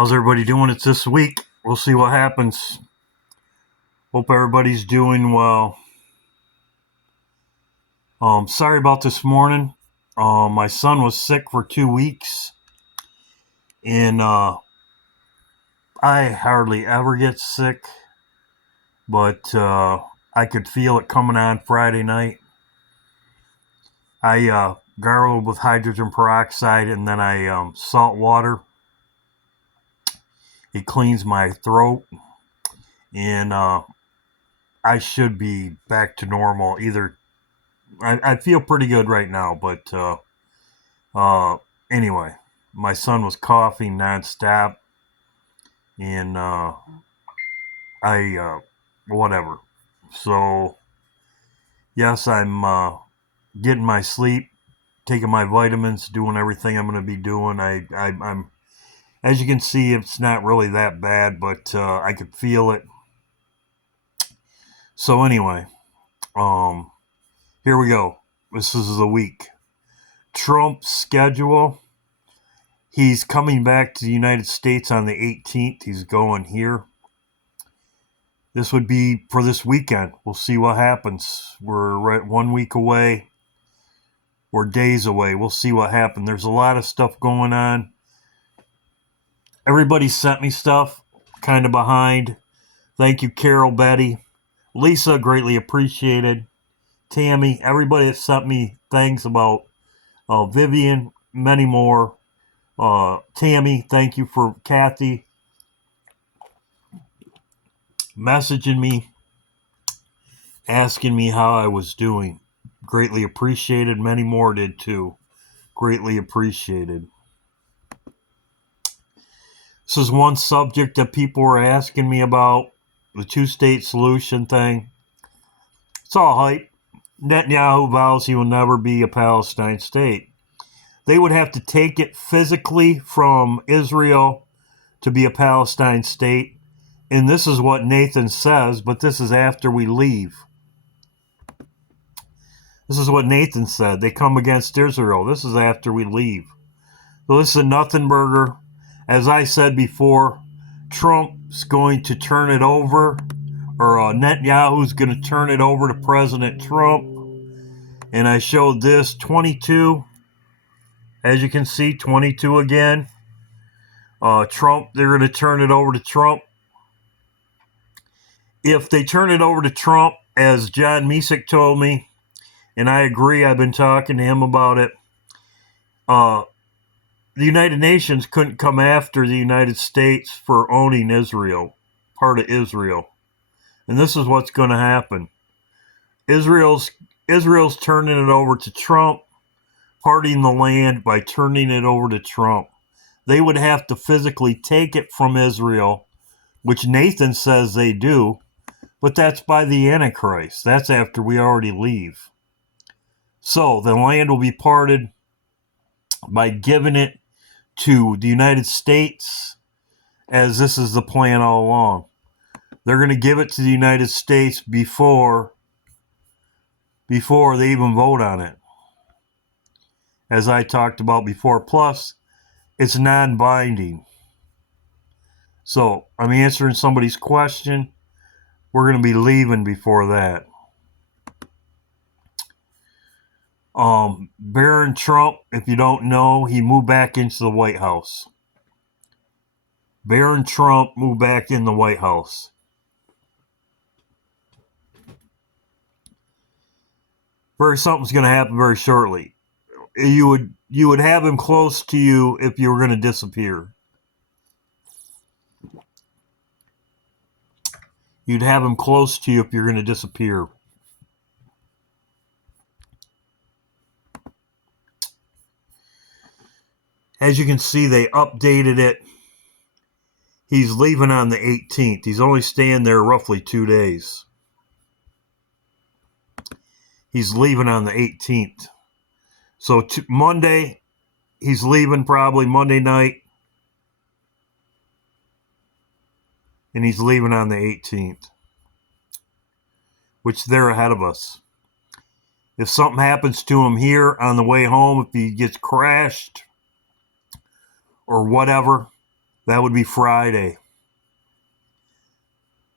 How's everybody doing? It's this week. We'll see what happens. Hope everybody's doing well. Sorry about this morning. My son was sick for 2 weeks, and I hardly ever get sick, but I could feel it coming on Friday night. I gargled with hydrogen peroxide, and then I salt water. It cleans my throat, and I should be back to normal. I feel pretty good right now, but anyway, my son was coughing nonstop, and whatever. So yes, I'm getting my sleep, taking my vitamins, doing everything I'm going to be doing. I'm as you can see, it's not really that bad, but I could feel it. So anyway, here we go. This is the week. Trump's schedule. He's coming back to the United States on the 18th. He's going here. This would be for this weekend. We'll see what happens. We're right 1 week away. We're days away. We'll see what happens. There's a lot of stuff going on. Everybody sent me stuff. Kind of behind. Thank you, Carol, Betty. Lisa, greatly appreciated. Tammy, everybody that sent me things about Vivian, many more. Tammy, thank you for Kathy messaging me, asking me how I was doing. Greatly appreciated. Many more did too. Greatly appreciated. This is one subject that people were asking me about, the two-state solution thing. It's all hype. Netanyahu vows he will never be a Palestine state. They would have to take it physically from Israel to be a Palestine state. And this is what Nathan says, but this is after we leave. This is what Nathan said. They come against Israel. This is after we leave. So this is a nothing burger. As I said before, Trump's going to turn it over, or Netanyahu's going to turn it over to President Trump. And I showed this 22. As you can see, 22 again. Trump, they're going to turn it over to Trump. If they turn it over to Trump, as John Misick told me, and I agree, I've been talking to him about it, the United Nations couldn't come after the United States for owning Israel, part of Israel. And this is what's going to happen. Israel's turning it over to Trump, parting the land by turning it over to Trump. They would have to physically take it from Israel, which Nathan says they do, but that's by the Antichrist. That's after we already leave. So the land will be parted by giving it to the United States, as this is the plan all along. They're going to give it to the United States before they even vote on it, as I talked about before. Plus, it's non-binding. So I'm answering somebody's question. We're going to be leaving before that. Barron Trump, if you don't know, he moved back into the White House. Barron Trump moved back in the White House. Something's going to happen very shortly. You would have him close to you if you were going to disappear. You'd have him close to you if you're going to disappear. As you can see, they updated it. He's leaving on the 18th. He's only staying there roughly 2 days. He's leaving on the 18th. So Monday, he's leaving probably Monday night. And he's leaving on the 18th. Which they're ahead of us. If something happens to him here on the way home, if he gets crashed or whatever, That would be Friday.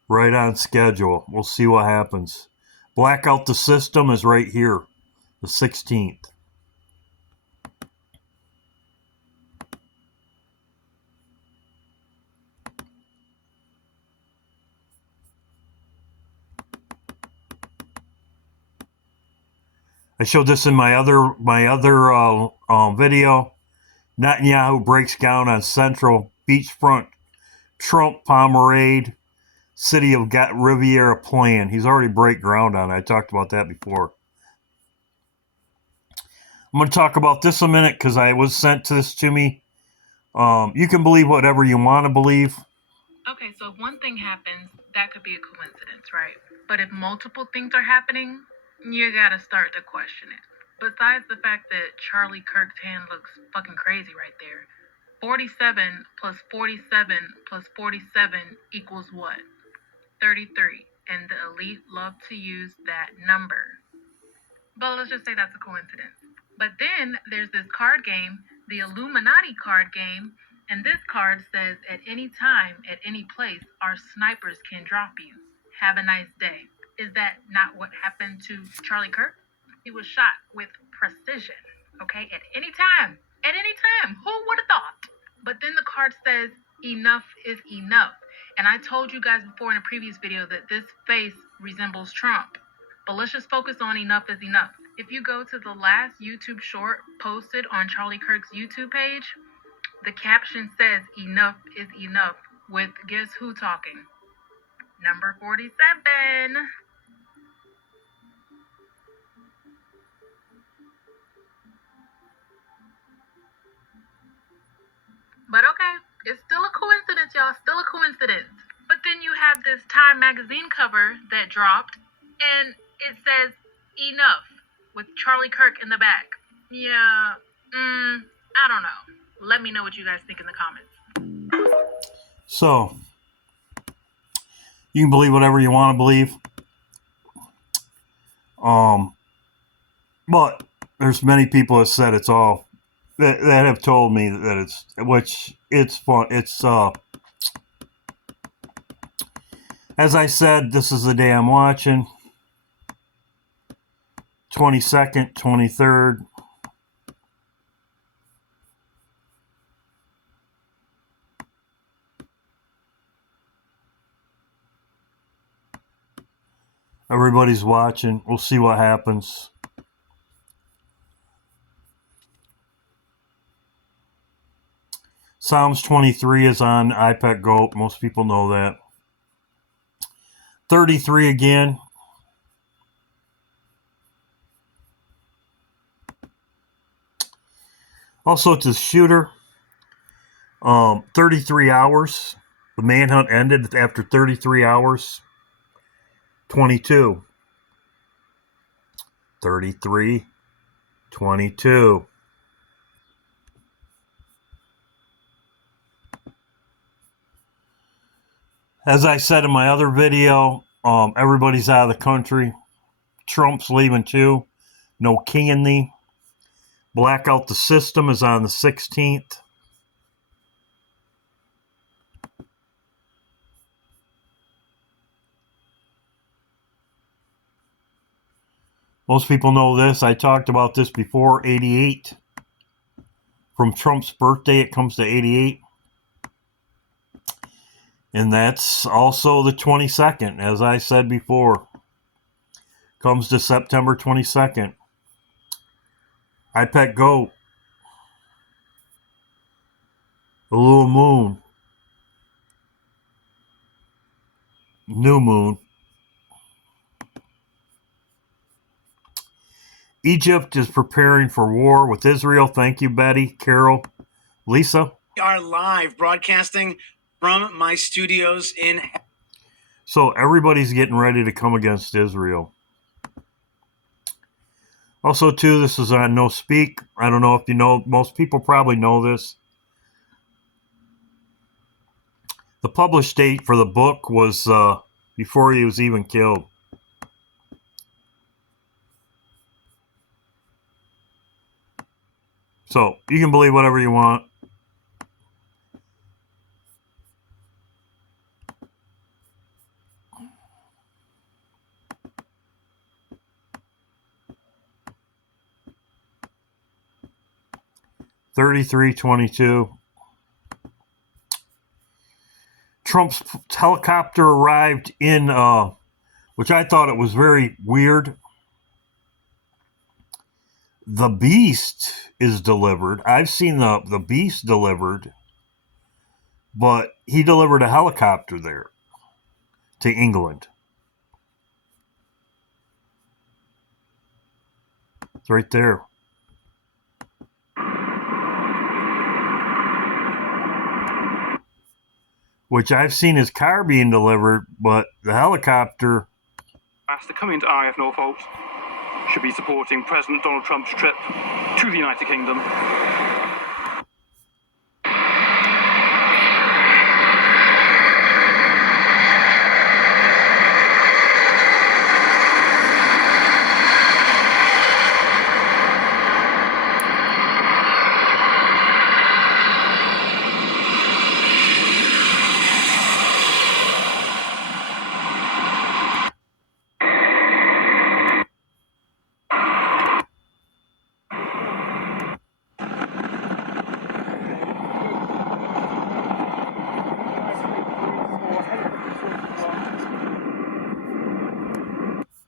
Right on schedule. We'll see what happens. Blackout the system is right here, the 16th. I showed this in my other video. Netanyahu breaks down on Central Beachfront Trump Pomerade City of Riviera plan. He's already break ground on it. I talked about that before. I'm going to talk about this a minute because I was sent this to me. You can believe whatever you want to believe. Okay, so if one thing happens, that could be a coincidence, right? But if multiple things are happening, you gotta start to question it. Besides the fact that Charlie Kirk's hand looks fucking crazy right there, 47 plus 47 plus 47 equals what? 33. And the elite love to use that number. But let's just say that's a coincidence. But then there's this card game, the Illuminati card game, and this card says at any time, at any place, our snipers can drop you. Have a nice day. Is that not what happened to Charlie Kirk? He was shot with precision, okay? At any time. At any time. Who would have thought? But then the card says enough is enough. And I told you guys before in a previous video that this face resembles Trump. But let's just focus on enough is enough. If you go to the last YouTube short posted on Charlie Kirk's YouTube page, the caption says enough is enough with guess who talking? Number 47. But okay, it's still a coincidence, y'all. Still a coincidence. But then you have this Time magazine cover that dropped, and it says enough with Charlie Kirk in the back. Yeah, I don't know. Let me know what you guys think in the comments. So, you can believe whatever you want to believe. But there's many people that said it's all that have told me that it's, which it's fun. It's as I said, this is the day I'm watching. 22nd, 23rd. Everybody's watching. We'll see what happens. Psalms 23 is on iPad Go. Most people know that. 33 again. Also, to the shooter, 33 hours. The manhunt ended after 33 hours. 22. 33. 22. As I said in my other video, everybody's out of the country. Trump's leaving too. No king in thee. Blackout the system is on the 16th. Most people know this. I talked about this before. 88. From Trump's birthday, it comes to 88. And that's also the 22nd, as I said before. Comes to September 22nd. iPad Go. The little moon. New moon. Egypt is preparing for war with Israel. Thank you, Betty, Carol, Lisa. We are live broadcasting from my studios in... So everybody's getting ready to come against Israel. Also, too, this is on No Speak. I don't know if you know. Most people probably know this. The published date for the book was before he was even killed. So, you can believe whatever you want. 3322. Trump's helicopter arrived in, which I thought it was very weird. The Beast is delivered. I've seen the Beast delivered, but he delivered a helicopter there to England. It's right there. Which I've seen his car being delivered, but the helicopter. After coming to RAF Norfolk, should be supporting President Donald Trump's trip to the United Kingdom.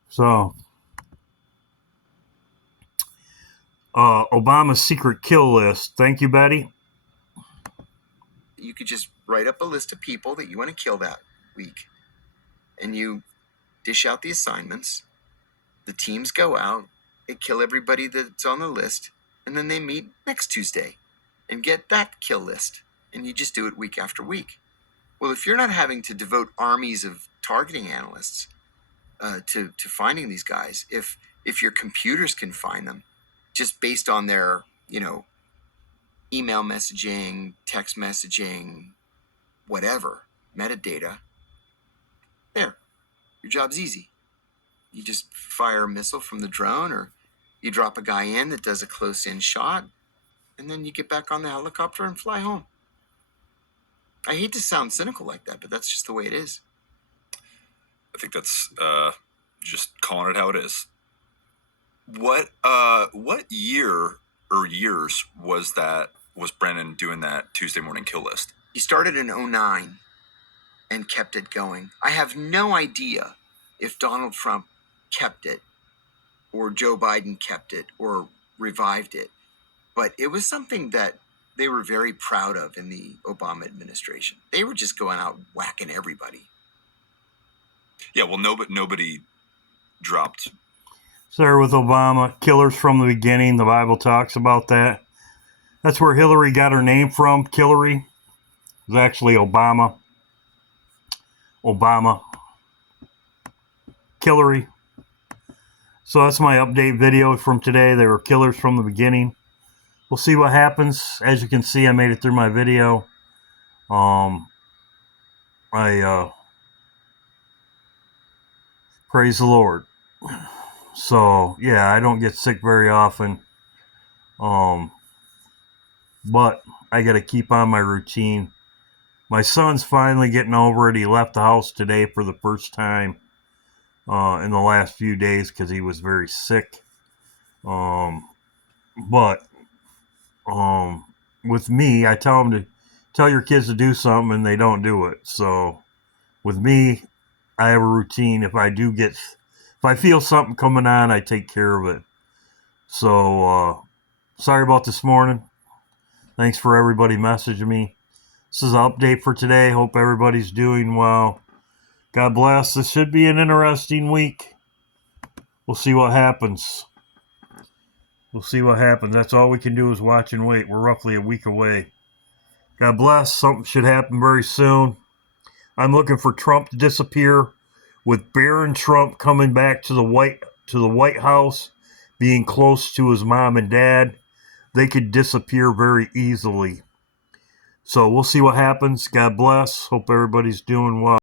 So, Obama's secret kill list. Thank you, Betty. You could just write up a list of people that you want to kill that week, and you dish out the assignments. The teams go out, they kill everybody that's on the list, and then they meet next Tuesday and get that kill list, and you just do it week after week. Well, if you're not having to devote armies of targeting analysts to finding these guys, if your computers can find them just based on their, email messaging, text messaging, whatever, metadata, there, your job's easy. You just fire a missile from the drone, or you drop a guy in that does a close-in shot, and then you get back on the helicopter and fly home. I hate to sound cynical like that, but that's just the way it is. I think that's just calling it how it is. What year or years was Brennan doing that Tuesday morning kill list? He started in 2009 and kept it going. I have no idea if Donald Trump kept it or Joe Biden kept it or revived it, but it was something that they were very proud of in the Obama administration. They were just going out whacking everybody. Yeah, well, nobody dropped. Started with Obama, killers from the beginning. The Bible talks about that. That's where Hillary got her name from. Killary. It was actually Obama. Killary. So that's my update video from today. They were killers from the beginning. We'll see what happens. As you can see, I made it through my video. Praise the Lord. So, yeah, I don't get sick very often. But I got to keep on my routine. My son's finally getting over it. He left the house today for the first time in the last few days because he was very sick. But with me, I tell them to tell your kids to do something and they don't do it. So with me, I have a routine. If I feel something coming on, I take care of it. So sorry about this morning. Thanks for everybody messaging me. This is an update for today. Hope everybody's doing well. God bless. This should be an interesting week. We'll see what happens. That's all we can do is watch and wait. We're roughly a week away. God bless. Something should happen very soon. I'm looking for Trump to disappear, with Barron Trump coming back to the White House, being close to his mom and dad. They could disappear very easily. So we'll see what happens. God bless. Hope everybody's doing well.